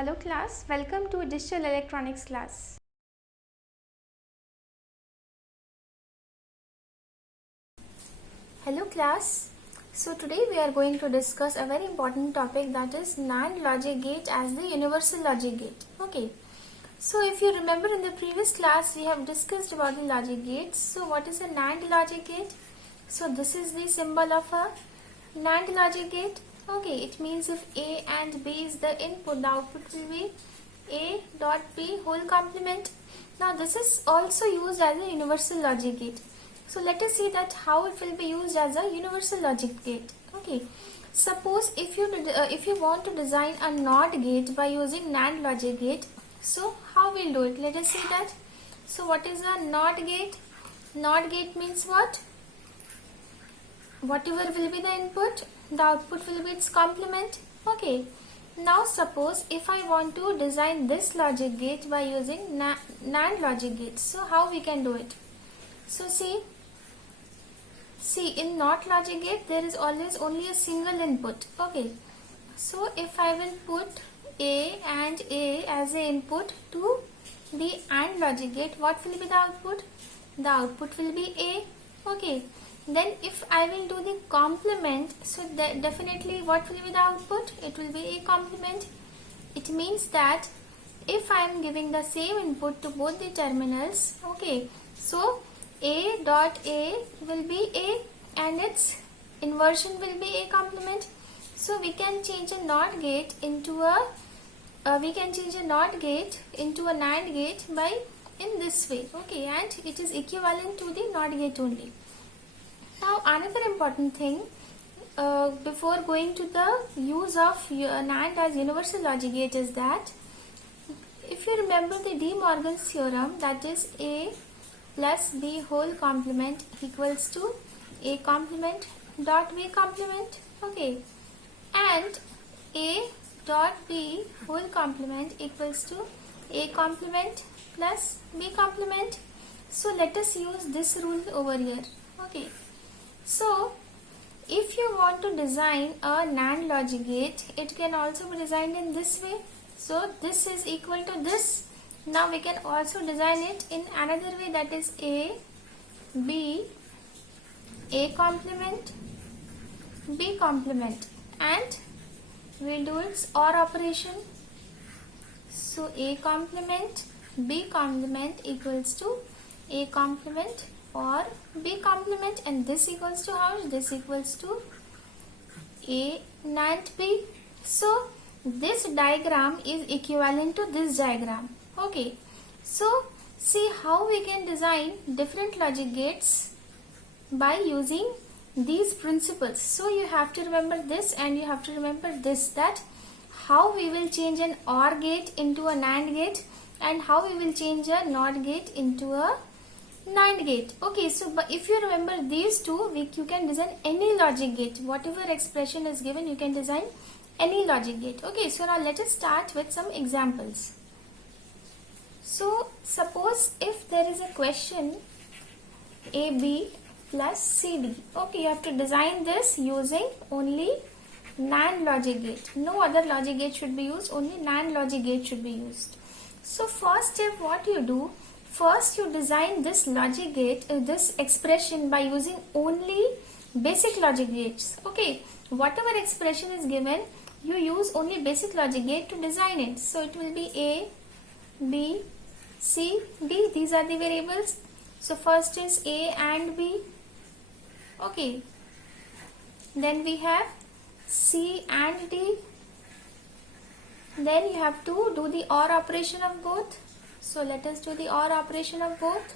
Hello class, welcome to Digital Electronics class. Hello class, so today we are going to discuss a very important topic, that is NAND logic gate as the universal logic gate. Okay, so if you remember in the previous class we have discussed about the logic gates. So what is a NAND logic gate? So this is the symbol of a NAND logic gate. Okay, it means if A and B is the input, the output will be A dot B whole complement. Now this is also used as a universal logic gate. So let us see that how it will be used as a universal logic gate. Okay, suppose if you want to design a NOT gate by using NAND logic gate, so how we'll do it? Let us see that. So what is a NOT gate? NOT gate means what? Whatever will be the input, the output will be its complement. Okay, now suppose if I want to design this logic gate by using NAND logic gate, so how we can do it? So see in NOT logic gate there is always only a single input. Okay, so if I will put A and A as a input to the AND logic gate, what will be the output? The output will be A. Okay, then if I will do the complement, so that definitely what will be the output? It will be A complement. It means that if I am giving the same input to both the terminals, okay, so A dot A will be A and its inversion will be A complement. So we can change a NOT gate into a NAND gate by in this way. Okay, and it is equivalent to the NOT gate only. Now another important thing, before going to the use of NAND as universal logic gate, is that if you remember the De Morgan's theorem, that is A plus B whole complement equals to A complement dot B complement. Okay, and A dot B whole complement equals to A complement plus B complement. So let us use this rule over here. Okay, so if you want to design a NAND logic gate, it can also be designed in this way. So this is equal to this. Now we can also design it in another way, that is A, B, A complement, B complement, and we'll do its OR operation. So A complement, B complement equals to A complement or B complement, and this equals to how? This equals to A NAND B. So this diagram is equivalent to this diagram. Okay, so see how we can design different logic gates by using these principles. So you have to remember this and you have to remember this, that how we will change an OR gate into a NAND gate and how we will change a NOT gate into a NAND gate. Okay, so but if you remember these two, you can design any logic gate. Whatever expression is given, you can design any logic gate. Okay, so now let us start with some examples. So suppose if there is a question AB plus CD. Okay, you have to design this using only NAND logic gate. No other logic gate should be used, only NAND logic gate should be used. So first step, what you do, first you design this logic gate, this expression by using only basic logic gates. Okay, whatever expression is given, you use only basic logic gate to design it. So it will be A, B, C, D. These are the variables. So first is A and B. Okay, then we have C and D. Then you have to do the OR operation of both. So let us do the OR operation of both.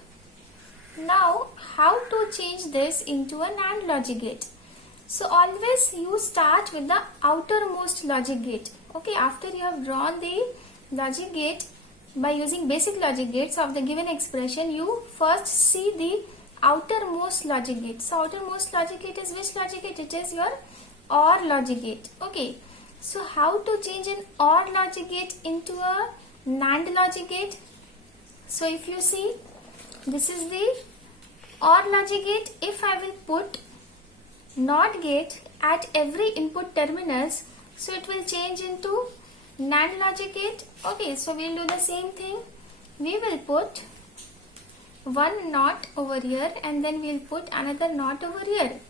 Now how to change this into a NAND logic gate? So always you start with the outermost logic gate. Okay, after you have drawn the logic gate by using basic logic gates of the given expression, you first see the outermost logic gate. So outermost logic gate is which logic gate? It is your OR logic gate. Okay, so how to change an OR logic gate into a NAND logic gate? So if you see, this is the OR logic gate. If I will put NOT gate at every input terminals, so it will change into NAND logic gate. Okay, so we'll do the same thing. We will put one NOT over here and then we'll put another NOT over here.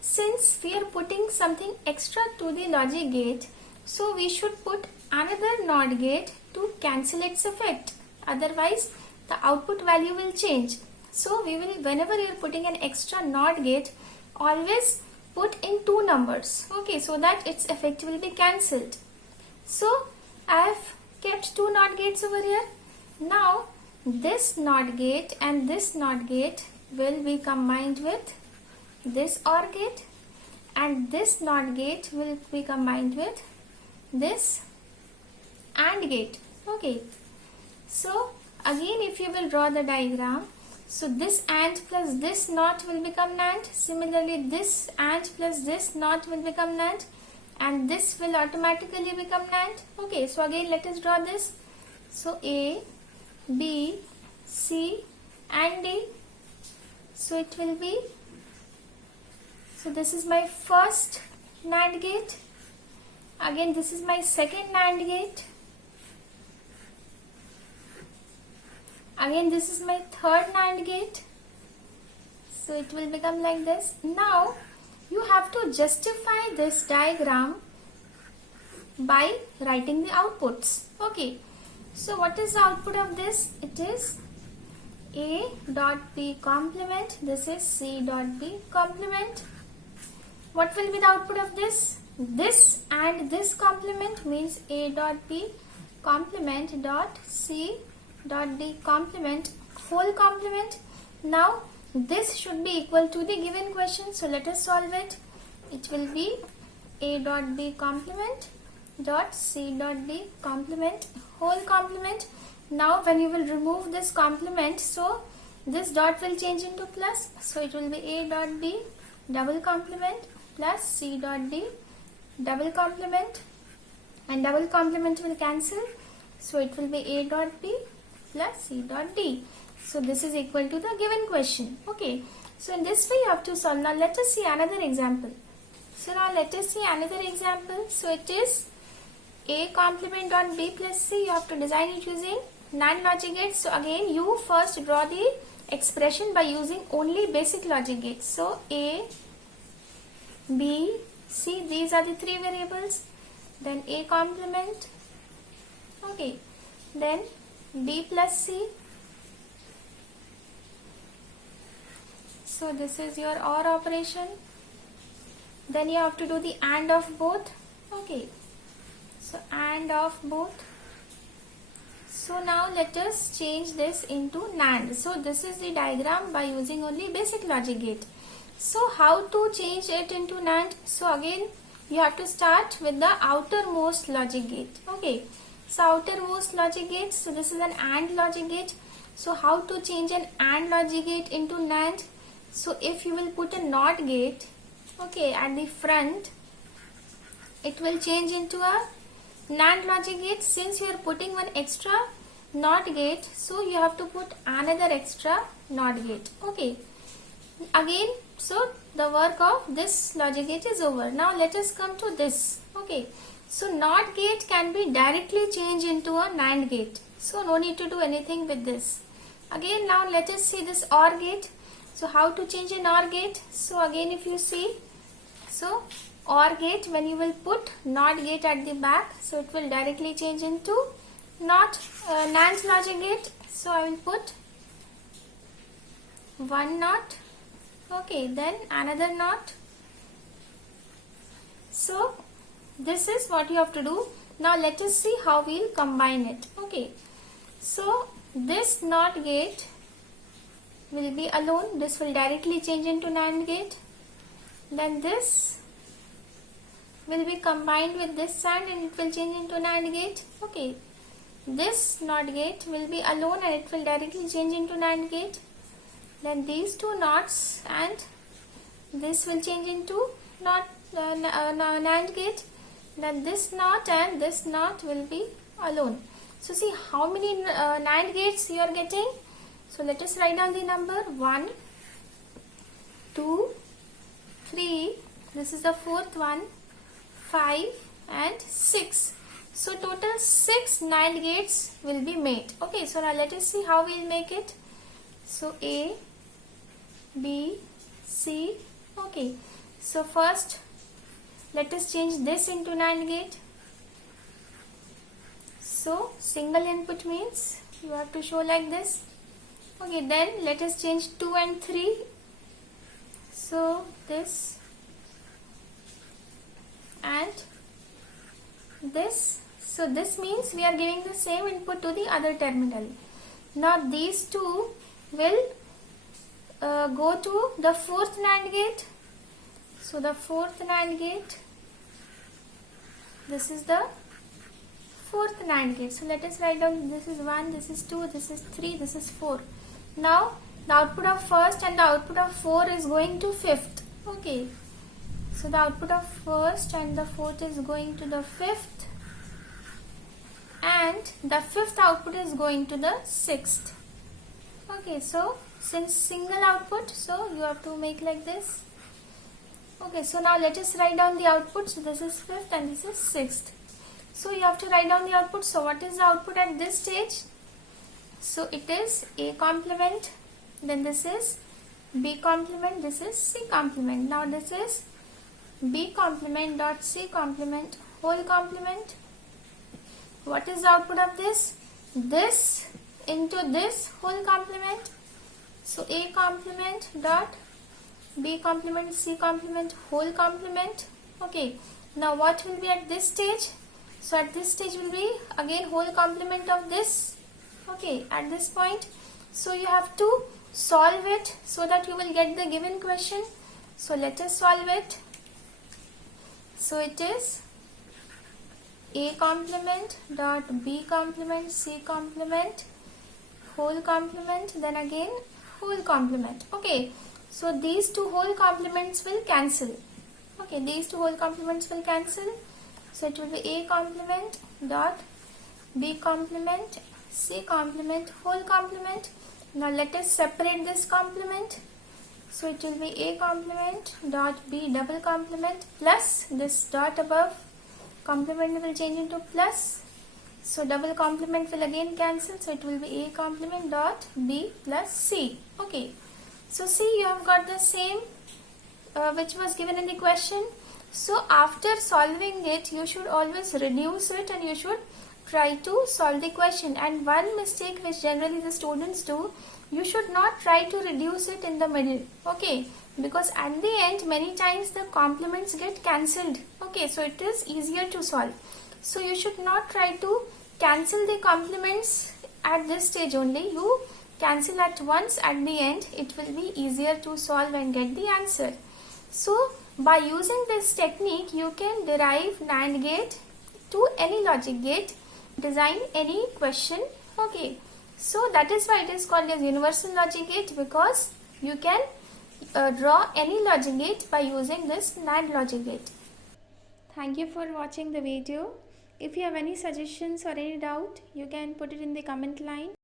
Since we are putting something extra to the logic gate, so we should put another NOT gate to cancel its effect. Otherwise, the output value will change. So we will, whenever you are putting an extra NOT gate, always put in two numbers. Okay, so that its effect will be cancelled. So I have kept two NOT gates over here. Now this NOT gate and this NOT gate will be combined with this OR gate, and this NOT gate will be combined with this AND gate. Okay, so again if you will draw the diagram, so this AND plus this NOT will become NAND. Similarly, this AND plus this NOT will become NAND, and this will automatically become NAND. Okay, so again let us draw this. So A, B, C and D. So it will be, so this is my first NAND gate. Again this is my second NAND gate. Again this is my third NAND gate. So it will become like this. Now you have to justify this diagram by writing the outputs. Okay, so what is the output of this? It is A dot B complement. This is C dot B complement. What will be the output of this? This and this complement means A dot B complement dot C dot D complement, whole complement. Now this should be equal to the given question. So let us solve it. It will be A dot B complement dot C dot D complement, whole complement. Now when you will remove this complement, so this dot will change into plus. So it will be A dot B double complement plus C dot D double complement, and double complement will cancel. So it will be A dot B plus C dot D. So this is equal to the given question. Okay, so in this way you have to solve. Now let us see another example. So now let us see another example. So it is A complement dot B plus C. You have to design it using NAND logic gates. So again you first draw the expression by using only basic logic gates. So A, B, C, these are the three variables. Then A complement. Okay, then B plus C. So this is your OR operation. Then you have to do the AND of both. Okay, so AND of both. So now let us change this into NAND. So this is the diagram by using only basic logic gate. So how to change it into NAND? So again you have to start with the outermost logic gate. Okay, so outermost logic gate. So this is an AND logic gate. So how to change an AND logic gate into NAND? So if you will put a NOT gate, okay, at the front, it will change into a NAND logic gate. Since you are putting one extra NOT gate, so you have to put another extra NOT gate. Okay, again, so the work of this logic gate is over. Now let us come to this. Okay, so NOT gate can be directly changed into a NAND gate. So no need to do anything with this. Again, now let us see this OR gate. So how to change an OR gate? So again if you see, so OR gate, when you will put NOT gate at the back, so it will directly change into NAND logic gate. So I will put one NOT. Okay, then another NOT. So this is what you have to do. Now let us see how we will combine it. Okay, so this NOT gate will be alone. This will directly change into NAND gate. Then this will be combined with this AND and it will change into NAND gate. Okay, this NOT gate will be alone and it will directly change into NAND gate. Then these two NOTs and this will change into NAND gate. Then this NOT and this NOT will be alone. So see how many NAND gates you are getting. So let us write down the number 1, 2, 3. This is the fourth one, 5 and 6. So total 6 NAND gates will be made. Okay, so now let us see how we'll make it. So A, B, C. Okay, so first let us change this into NAND gate. So single input means you have to show like this. Okay, then let us change 2 and 3. So this and this. So this means we are giving the same input to the other terminal. Now these two will go to the fourth NAND gate. So the fourth NAND gate, this is the fourth NAND gate. So let us write down, this is 1, this is 2, this is 3, this is 4. Now the output of first and the output of 4 is going to fifth. Okay, so the output of first and the fourth is going to the fifth, and the fifth output is going to the sixth. Okay, so since single output, so you have to make like this. Okay, so now let us write down the output. So this is fifth and this is sixth. So you have to write down the output. So what is the output at this stage? So it is A complement, then this is B complement, this is C complement. Now this is B complement dot C complement whole complement. What is the output of this? This into this whole complement. So A complement dot B complement C complement whole complement. Okay, now what will be at this stage? So at this stage will be again whole complement of this. Okay, at this point, so you have to solve it so that you will get the given question. So let us solve it. So it is A complement dot B complement C complement whole complement, then again whole complement. Okay, so these two whole complements will cancel. Okay, these two whole complements will cancel. So it will be A complement dot B complement C complement whole complement. Now let us separate this complement. So it will be A complement dot B double complement plus this dot above complement will change into plus. So double complement will again cancel. So it will be A complement dot B plus C. Okay. So see, you have got the same which was given in the question. So after solving it, you should always reduce it and you should try to solve the question. And one mistake which generally the students do, you should not try to reduce it in the middle. Okay, because at the end many times the complements get cancelled. Okay, so it is easier to solve. So you should not try to cancel the complements at this stage only. You cancel at once at the end. It will be easier to solve and get the answer. So by using this technique, you can derive NAND gate to any logic gate, design any question. Okay, so that is why it is called as universal logic gate, because you can draw any logic gate by using this NAND logic gate. Thank you for watching the video. If you have any suggestions or any doubt, you can put it in the comment line.